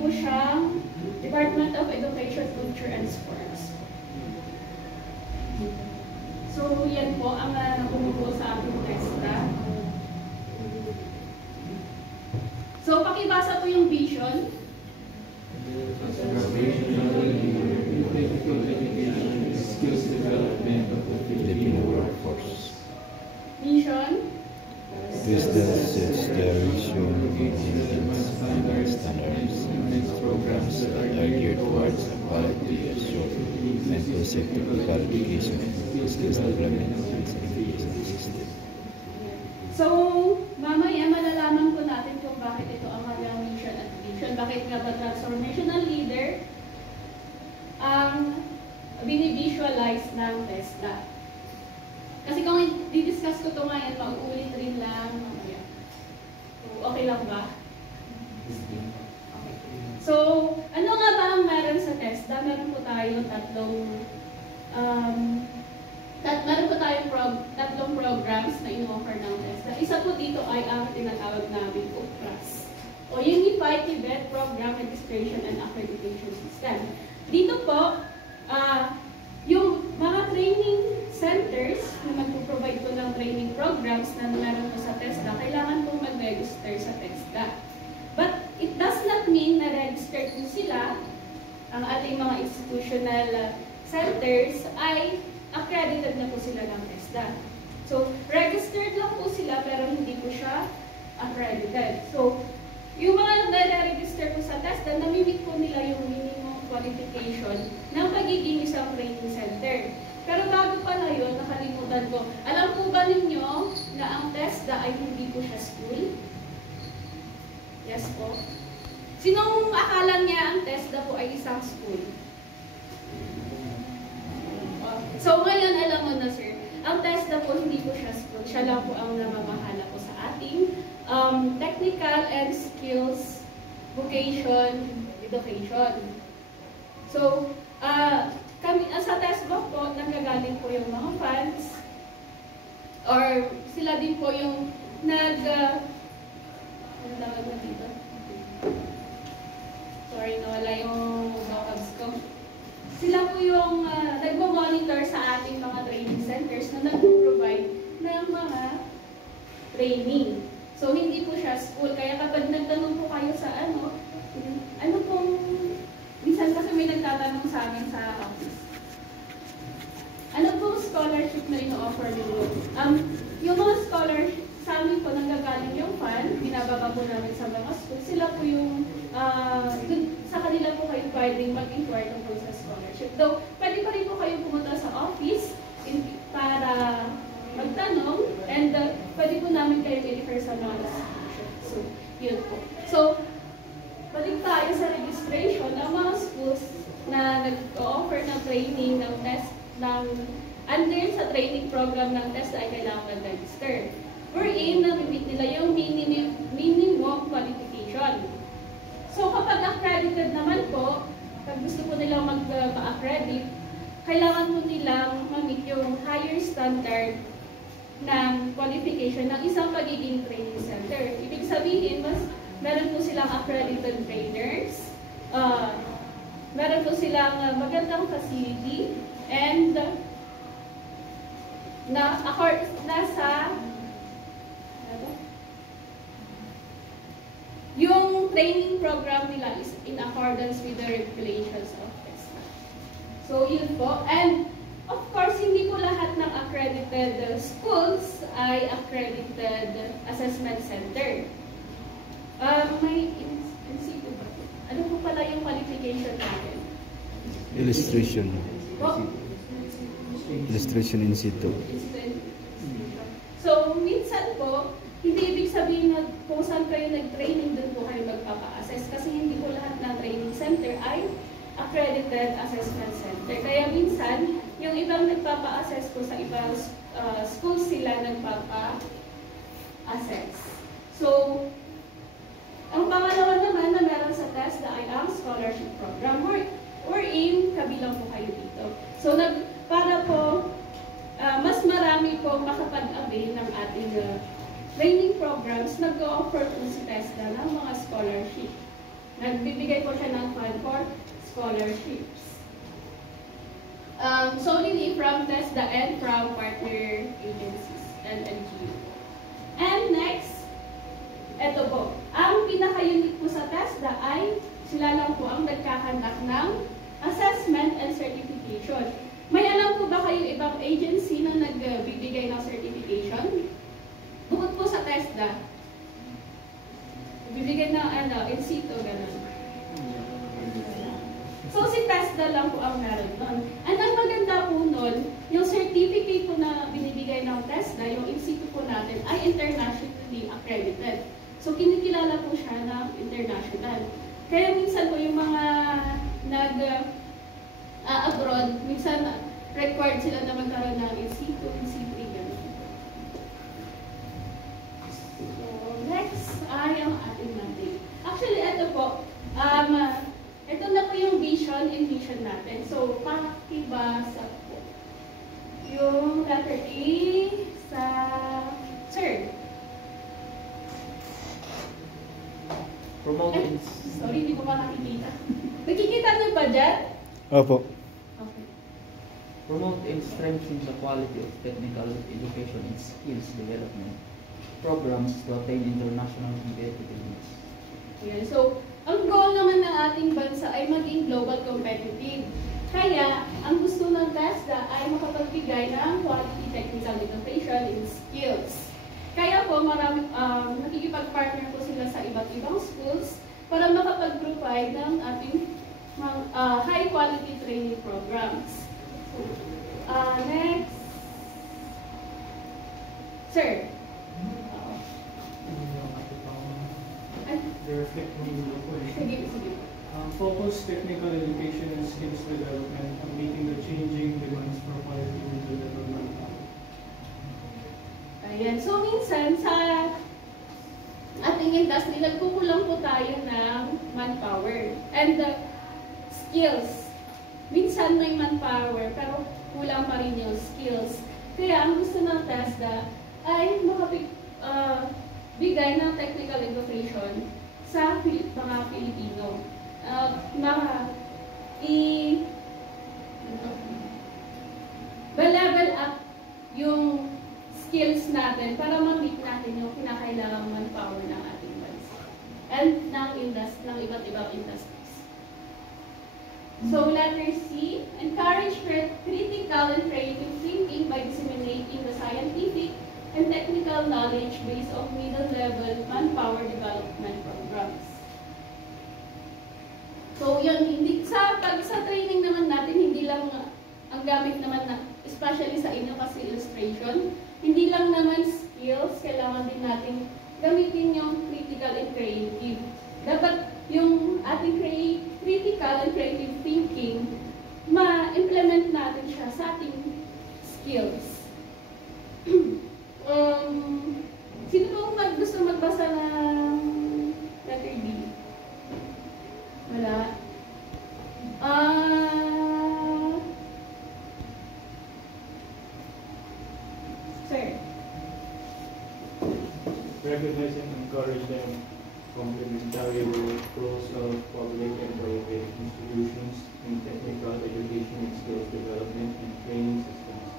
po siyang Department of Education, Culture, and Sports. So, yan po ang nakumupo sa ating TESDA. So, pakibasa po yung vision. Skills development of the Filipino workforce. Mission. TESDA sets the vision, standards, and programs that are geared towards a quality assured and inclusive technical education, skills development, and certification system. So, mamaya malalaman po natin kung bakit ito ang kanyang mission at vision. Bakit nga ba transformational leader ang binivisualize ng TESDA. Kasi kung i-discuss ko ito ngayon, mag-uulit rin lang mamaya. So, okay lang ba? Okay. So, ano nga ba ang meron sa TESDA? Meron po tayo tatlong programs na in-offer ng TESDA. Isa po dito ay ang tinatawag namin UPRAS o Unified Tibet Program Registration and Accreditation System. Dito po, yung mga training centers na magpo-provide po ng training programs na meron po sa TESDA, kailangan pong mag-register sa TESDA. But it does not mean na registered po sila, ang ating mga institutional centers ay accredited na po sila ng TESDA. So, registered lang po sila pero hindi po siya accredited. So, yung mga nare-register po sa TESDA, namimit po nila yung minimum qualification ng pagiging isang training center. Pero bago pala yun, nakalimutan ko, alam po ba ninyo na ang TESDA ay hindi po siya school? Yes po. Sinong akala niya ang TESDA po ay isang school? So ngayon, alam mo na sir, ang TESDA po hindi po siya school. Siya lang po ang namamahala po sa ating technical and skills vocation education. So, kami, sa TESDA po, nanggagaling po yung mga funds or sila din po yung ano tawag mo dito? Sorry, nawala yung vocabs ko. Sila po yung nagmo-monitor sa ating mga training centers na nag-provide ng mga training. So, hindi po siya school. Kaya kapag nagtanong po kayo sa ano pong, minsan kasi may nagtatanong sa amin sa office. Ano pong scholarship na ino-offer ninyo? Yung mga scholarship, sa amin po nanggagaling yung fund, binababa po namin sa mga school. Sila po yung, sa kanila po kayo pwedeng mag-inquire tungkol sa scholarship. Though, pwede pa rin po kayo pumunta sa office para magtanong and pwede po namin kayo i-refer sa mga institution. So, yun po. So, balik tayo sa registration ng mga schools na nag-offer ng training ng test under sa training program ng test ay kailangan mag-register. Wherein, namimit nila yung minimum qualification. So, kapag accredited naman po, pag gusto po nilang mag-accredit, kailangan po nilang mamit yung higher standard ng qualification ng isang pagiging training center. Ibig sabihin, meron po silang accredited trainers, meron po silang magandang facility, and yung training program nila is in accordance with the regulations of TESDA. So, yun po. And, of course, hindi po lahat ng accredited schools ay accredited assessment center. May in-situ ba? Ano po pala yung qualification natin? Illustration. Oh. Illustration in situ. So, minsan po, hindi ibig sabihin na kung saan kayo nag-training, doon po kayo magpapa-assess. Kasi hindi po lahat ng training center ay accredited assessment center. Kaya minsan, yung ibang nagpapa-assess po sa ibang schools sila nagpapa-assess. So, ang pangalawa naman na meron sa TESDA ay ang scholarship program wherein kabilang po kayo dito. So, para po mas marami po makapag-avail ng ating training programs, nag-o-offer po si TESDA ng mga scholarship Nagbibigay po siya ng fund for scholarships. Solely from TESDA and from partner agencies and NGO. And next, eto po. Ang pinaka-unique po sa TESDA ay sila lang po ang nagkakandak ng assessment and certification. May alam po ba kayo ibang agency na nagbibigay ng certification? Bukod po sa TESDA, bibigay ng in situ, gano'n. So, si TESDA lang po ang meron nun. And ang maganda po nun, yung certificate po na binibigay ng TESDA, yung in situ po natin, ay internationally accredited. So, kinikilala po siya ng international. Kaya minsan po yung mga abroad, minsan required sila na magkaroon ng in situ, gano'n. So, next ay ang ating mandate. Actually, ito po, ito na po yung vision and mission natin. So, pakibasa po. Yung letter A sa third. Promote Sorry, hindi ko pa nakikita. Nakikita niyo ba dyan? Opo. Okay. Promote and strengthen the quality of technical education and skills development programs to attain international competitiveness. Ayan. So, ang goal naman ng ating bansa ay maging global competitive. Kaya, ang gusto ng TESDA ay makapagbigay ng quality technical education and skills. Kaya po, nakikipag-partner po sila sa iba't ibang schools para makapag-provide ng ating high-quality training programs. Next. Sir. Reflect mo yung po eh. Sige. Focus technical education and skills development on meeting the changing demands for quality and development. Ayan. So, minsan sa ating industry, nagkukulang po tayo ng manpower and skills. Minsan may manpower, pero kulang pa rin yung skills. Kaya ang gusto ng TESDA ay bigay ng technical education sa mga Pilipino. Level up yung skills natin para ma-meet natin yung kinakailangang manpower ng ating bansa and ng iba't ibang industries. So, letter C, encourage critical and creative thinking by disseminating the scientific and technical knowledge based on middle-level manpower development programs. So, yun, pag sa training naman natin, hindi lang ang gamit naman na, especially sa inyo kasi illustration, hindi lang naman skills, kailangan din natin gamitin yung critical and creative. Dapat yung ating critical and creative thinking, ma-implement natin siya sa ating skills. Sino pong gusto magbasa ng letter B? Wala. Sir. Recognize and encourage them complementary roles of public and private institutions in technical education and skills development and training systems,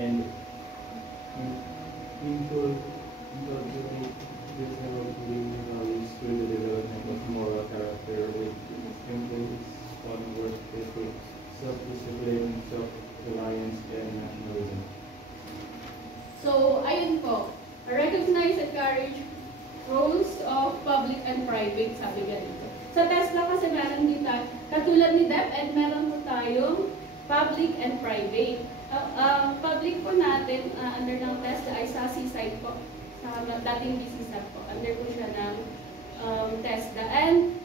and inculcate these values through the development of moral character with emphasis on work ethic, self-discipline, self-reliance, and nationalism. So, ayun po. Recognize and encourage roles of public and private, sabi nga dito. Sa TESDA kasi meron dito, katulad ni DepEd, meron po tayong public and private. Public po natin, under ng TESDA ay sa seaside po. Sa dating BCSAT po. Under po siya ng TESDA. And,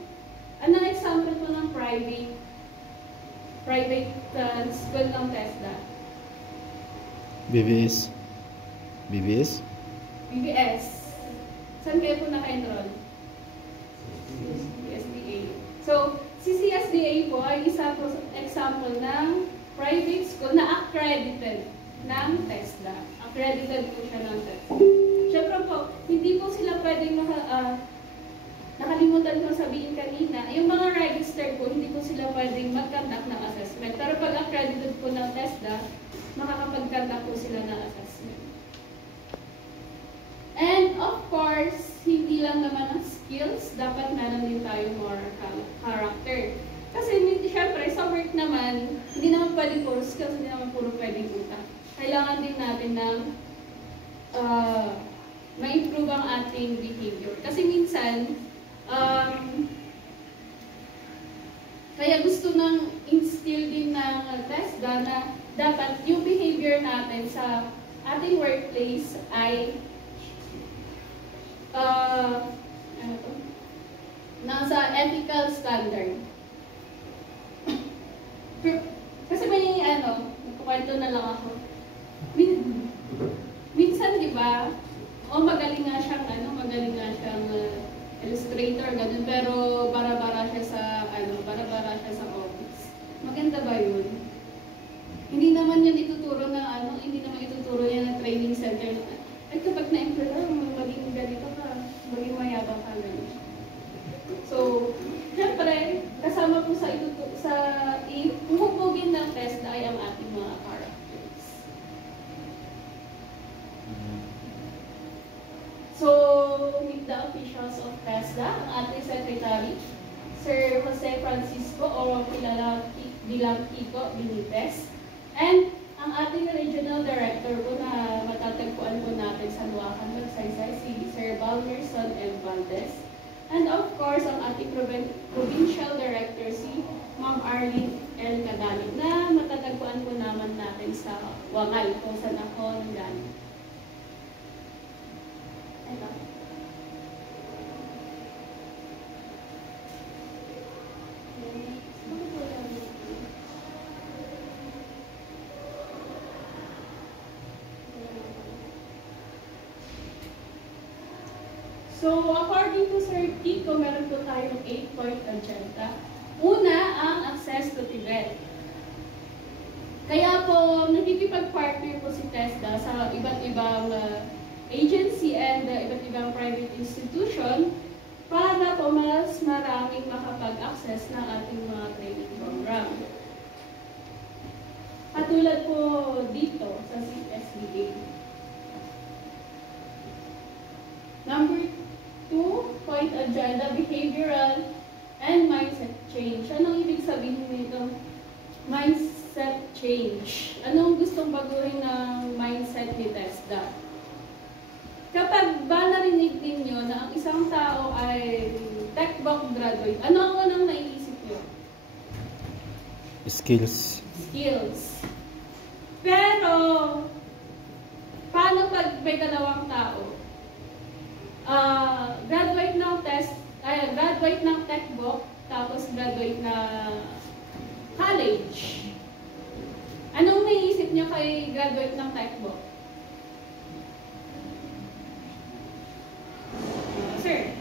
anong example po ng private school ng TESDA? BBS. Saan kayo po naka-enroll? CSDA. So, si CSDA po ay isa po example ng private school na accredited ng TESDA. Accredited po siya ng TESDA. Siyempre po, hindi po sila pwedeng nakalimutan ko sabihin kanina, yung mga registered po, hindi po sila pwedeng mag-conduct ng assessment. Pero pag accredited po ng TESDA, makakapag-conduct po sila ng assessment. And of course, hindi lang naman ang skills, dapat meron din tayo moral character. Kasi syempre, sa work naman, hindi naman pwedeng puro skills, hindi naman puro pwedeng utak. Kailangan din natin ng ma-improve ang ating behavior. Kasi minsan, kaya gusto nang instill din ng TESDA na dapat yung behavior natin sa ating workplace ay nasa ethical standard. Kasi may nagkukwento na lang ako. Minsan, di ba, magaling nga siyang illustrator, ganun, pero bara-bara siya sa office. Maganda ba yun? Hindi naman yan ituturo niya ng training center. Ay, kapag na-employer, maging ganito ka, maging mayabang ka, ganun. So, syempre, kasama po sa ihubugin ng TESDA ay ang ating mga characters. So, meet the officials of TESDA, ang ating secretary, Sir Jose Francisco, o kilala bilang Kiko Benitez, and ang ating regional director po na matatagpuan po natin sa Nuacan, Magsaysay, si Sir Balmerson M. Valdez. And of course, ang ating provincial director, si Ma'am Arlene L. Cadalit, na matatagpuan po naman natin sa Wangal, kung saan ako nanggaling. Ito. So, according to Sir Kiko, meron po tayong 8-point agenda. Una, ang access to Tibet. Kaya po, nakikipag-partner po si TESDA sa iba't ibang agency and iba't ibang private institution para po mas maraming makapag-access ng ating mga training program. Katulad po dito sa CSBA. Number 2-point agenda, behavioral and mindset change. Anong ibig sabihin nito? Mindset change. Anong gustong baguhin ng mindset ni TESDA? Kapag ba narinig ninyo na ang isang tao ay TechBoc graduate, ano ang unang naiisip nyo? Skills. Skills. Pero, paano pag may dalawang tao? Graduate ng TechBoc, tapos graduate na college. Anong naiisip niyo kay graduate ng TechBoc? Sir?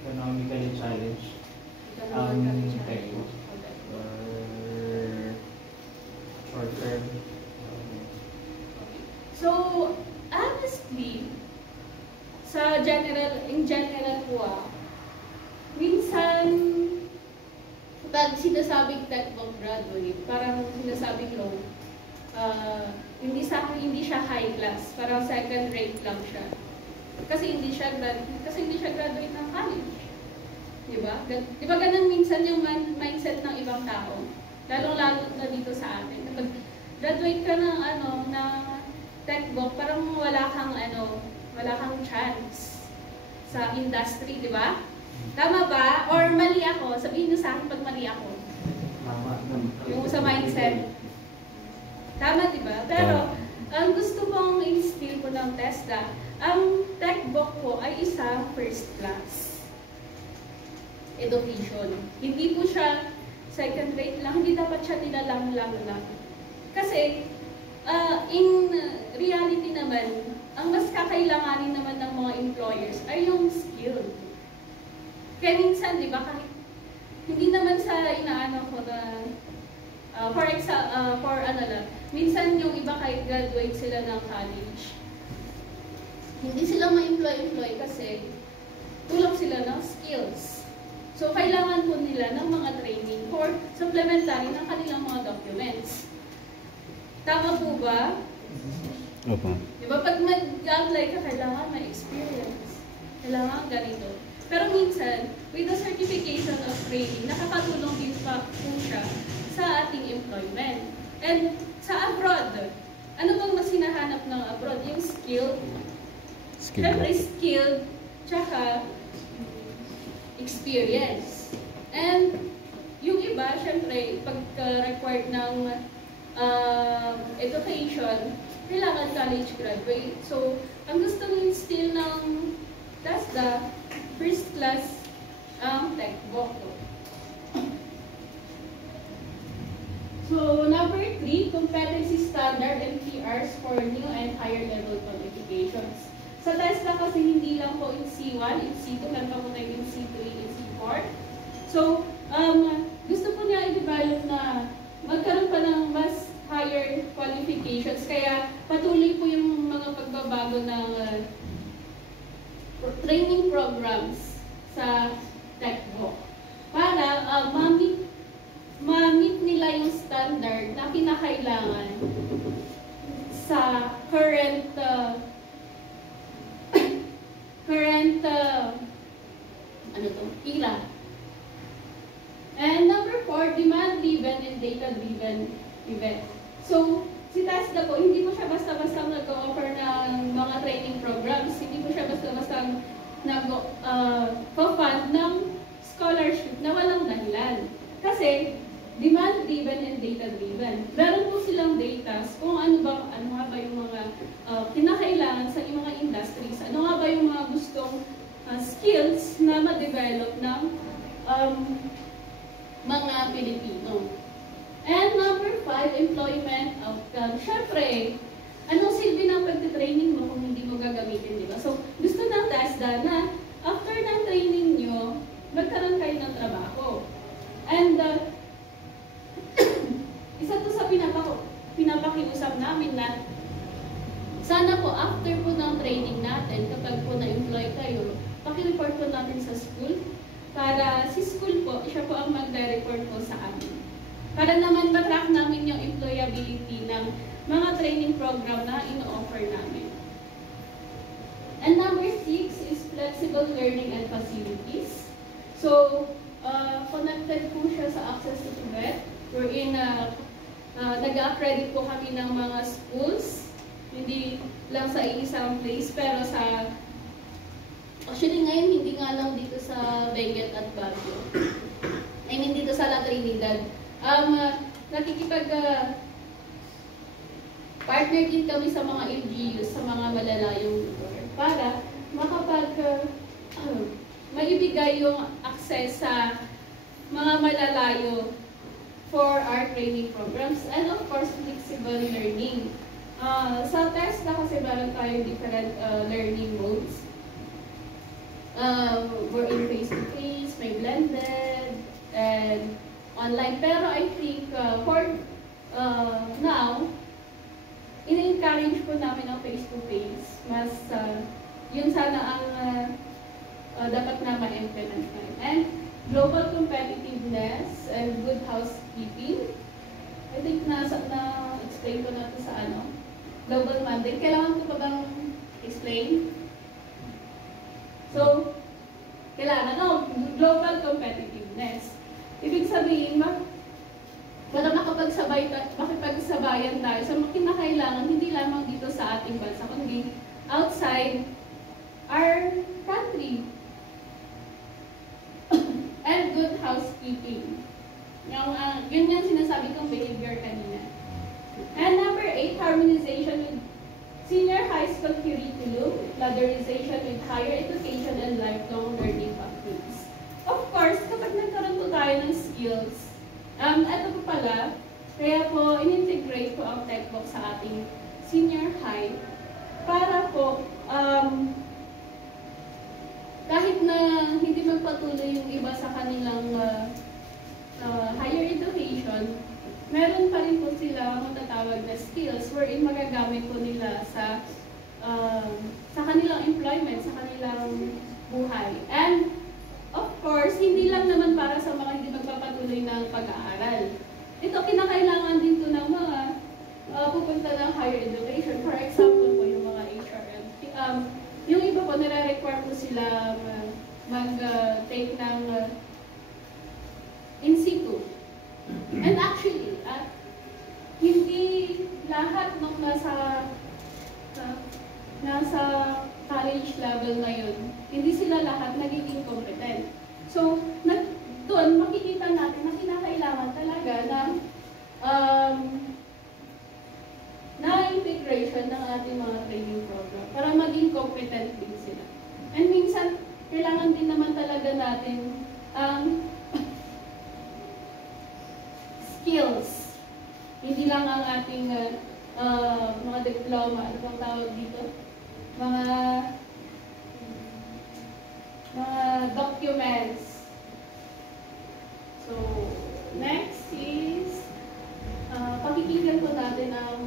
Economically challenged. TechBoc. Short term. So, honestly, in general po, minsan, pag sinasabing TechBoc graduate, parang sinasabing ko, hindi siya high class, parang second rate lang siya. Kasi hindi siya graduate ng college. Diba? Diba ganun minsan yung mindset ng ibang tao? Lalong-lalo na dito sa atin. Kapag graduate ka ng TechBoc, parang wala kang chance sa industry, di ba? Tama ba? Or mali ako? Sabihin niyo sa akin pag mali ako. Yung sa mindset. Tama, di ba? Pero, ang gusto kong i-instill po ng TESDA, ang TechBoc po ay isang first class education. Hindi po siya second rate lang, hindi dapat siya nilalang-lang lang. Kasi, in reality naman, ang mas kakailanganin naman ng mga employers ay yung skill. Kaya minsan, di ba, kahit hindi naman sa inaano ko na, minsan yung iba kahit graduate sila ng college, hindi sila ma-employ kasi kulang sila ng skills. So, kailangan po nila ng mga training for supplementary ng kanilang mga documents. Tama po ba? Opo. Diba, pag mag-apply ka, kailangan may experience. Kailangan ganito. Pero minsan, with the certification of training, nakakatulong din pa po siya sa ating employment. And sa abroad, ano bang mas hinahanap ng abroad? Yung skill. Siyempre, skill, tsaka experience. And yung iba, siyempre, pagka-required ng education, kailangan college graduate. So, ang gusto nyo still ng TESDA, first class textbook. So, number 3, competency standard and PRs for new and higher level qualifications. Sa TESDA kasi hindi lang po in C1, in C2, meron pa po tayo in C3, in C4. So, gusto po niya i-develop na magkaroon pa ng mas higher qualifications. Kaya patuloy po yung mga pagbabago ng training programs sa TechVoc para ma-meet nila yung standard na kinakailangan sa current era. And number 4, demand-driven and data-driven event. So, si TESDA po, hindi po siya basta-basta nag-offer ng mga training programs, hindi po siya basta-basta nag-fund ng scholarship na walang dahilan. Kasi, demand-driven and data-driven. Meron po silang data kung ano nga ba yung mga kinakailangan sa mga industries, ano nga ba yung mga gustong skills na ma-develop ng mga Pilipino. And number 5, employment outcome. Siyempre, anong silbi ng pagtitraining mo kung hindi mo gagamitin, di ba? So, gusto ng TESDA na after ng training nyo, magkaroon kayo ng trabaho. And isa to sa pinapakiusap namin na sana po after po ng training natin, kapag po na-employ kayo, pakireport po natin sa school para si school po, siya po ang magre-report po sa amin. Para naman matrack namin yung employability ng mga training program na ino-offer namin. And number 6 is flexible learning and facilities. So, connected po siya sa Access to Tibet, wherein nag-accredit po kami ng mga schools, hindi lang sa isang place, pero sa actually ngayon hindi nga lang dito sa Benguet at Baguio. I mean dito sa La Trinidad. Nakikipag partner din kami sa mga LGUs, sa mga malalayong lugar para maibigay yung access sa mga malalayo for our training programs and of course flexible learning. Sa TESDA kasi meron tayong different learning modes. We're in face-to-face, may blended, and online. Pero I think for now, in-encourage po namin ang face-to-face. Mas yun sana ang dapat na ma-implement namin. And global competitiveness and good housekeeping. I think na-explain ko na ito sa global mandate. Kailangan ko pa bang explain? So, kailangan, global competitiveness. Ibig sabihin, para makipagsabayan tayo sa kinakailangan, hindi lamang dito sa ating bansa, kundi outside our country. And good housekeeping. Yun yung sinasabi kong behavior kanina. And number 8, harmonization with senior high school curriculum, ladderization with higher education and lifelong learning pathways. Of course, kapag nagkaroon po tayo ng skills, ito po pala, kaya po in-integrate po ang TechVoc sa ating senior high para po kahit na hindi magpatuloy yung iba sa kanilang higher education, meron pa rin po sila matatawag na skills wherein magagamit po nila sa sa kanilang employment, sa kanilang buhay. And of course, hindi lang naman para sa mga hindi magpapatuloy ng pag-aaral. Ito, kinakailangan din to ng mga pupunta ng higher education. For example po, yung mga HRM. Yung iba po, nare-require po sila mag-take ng in situ. And actually, hindi lahat nung nasa college level ngayon, hindi sila lahat nagiging competent. So, doon makikita natin na kinakailangan talaga ng na-integration ng ating mga training program para maging competent din sila. And minsan, kailangan din naman talaga natin ang skills. Hindi lang ang ating mga diploma, ano bang tawag dito? Mga documents. So, next is pakikinggan po natin ang